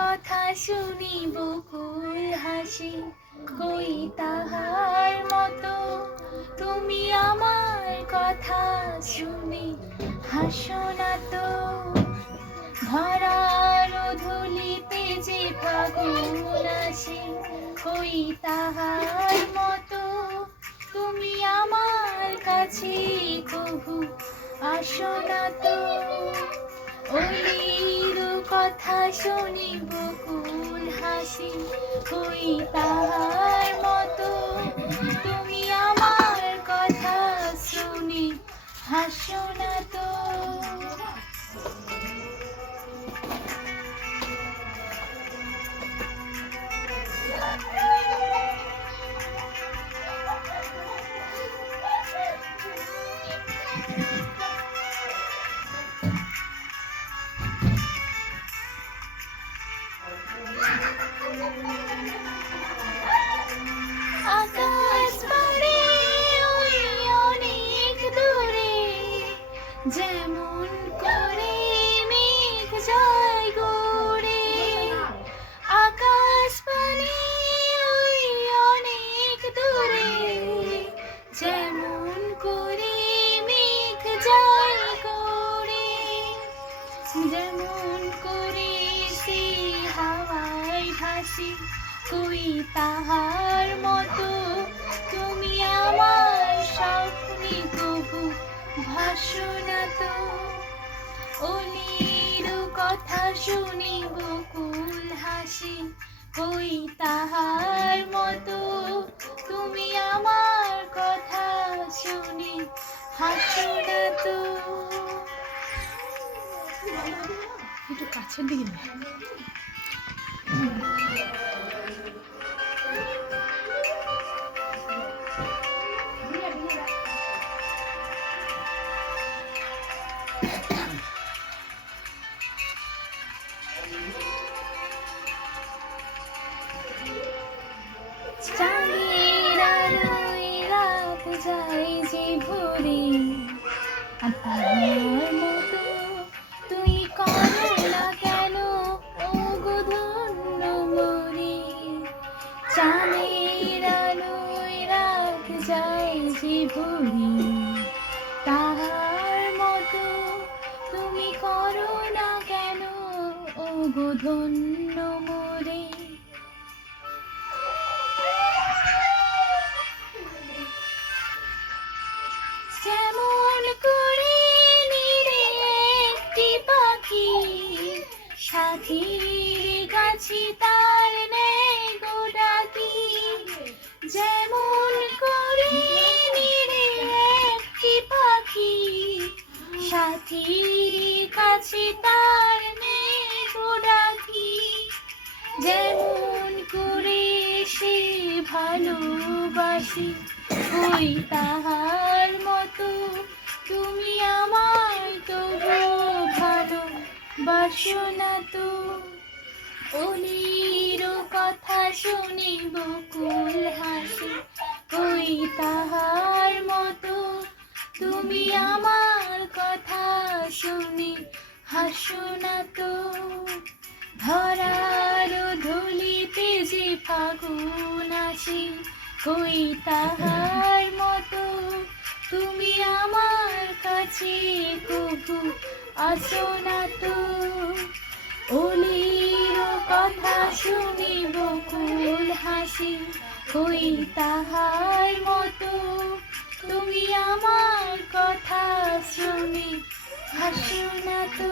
কথা শুনি বকুল হাসি, কই তাহার মতো তুমি আমার কথা শুনি হাসো না তো। ধরার ধুলিতে যে ফাগুন আসে, কই তাহার মতো তুমি আমার কাছে কভু আসো না তো। অলির কথা শুনি বকুল হাসি, কই তাহার মতো তুমি আমার কথা শুনি হাসো না তো। আকাশ পারে ওই অনেক দূরে, যেমন করে মেঘ যায় গড়ে। আকাশ পারে ওই অনেক দূরে, যেমন করে মেঘ যায় গড়ে। যেমন করে সে হাওয়ায় ভাসি, কই তাহার মতো তুমি আমার স্বপ্নে কভু ভাসো না তো। অলির কথা শুনি বকুল হাসি, কই তাহার মতো তুমি আমার কথা শুনি হাসো না তো। একটু কাছের দিকে নে। চাঁদের আলোয় রাত যায় যে ভোরে, আর তাহার মতো তুই করো না কেন ওগো ধন্য মোরে। চাঁদের আলোয় রাত যায় যে ভোরে, তাহার মতো তুমি করো না কেন ওগো ধন্য মোরে। যেমন করে নিরে একটি পাখি, সাথীর কাছে তার নেই গো ডাকি। যেমন করে নিরে একটি পাখি, সাথীর কাছে তার নেই গো ডাকি। যেমন করে সে ভালোবাসি, কই তাহার মতো তুমি আমায় তবু ভালোবাসো না তো। অলির কথা শুনি বকুল হাসি, কই তাহার মতো তুমি আমার কথা শুনি হাসো না তো। ধরার ধুলিতে যে ফাগুন আসে, কই তাহার মতো তুমি আমার কাছে কভু আসো না তো। অলির কথা শুনি বকুল হাসি, কই তাহার মতো তুমি আমার কথা শুনি হাসো না তো।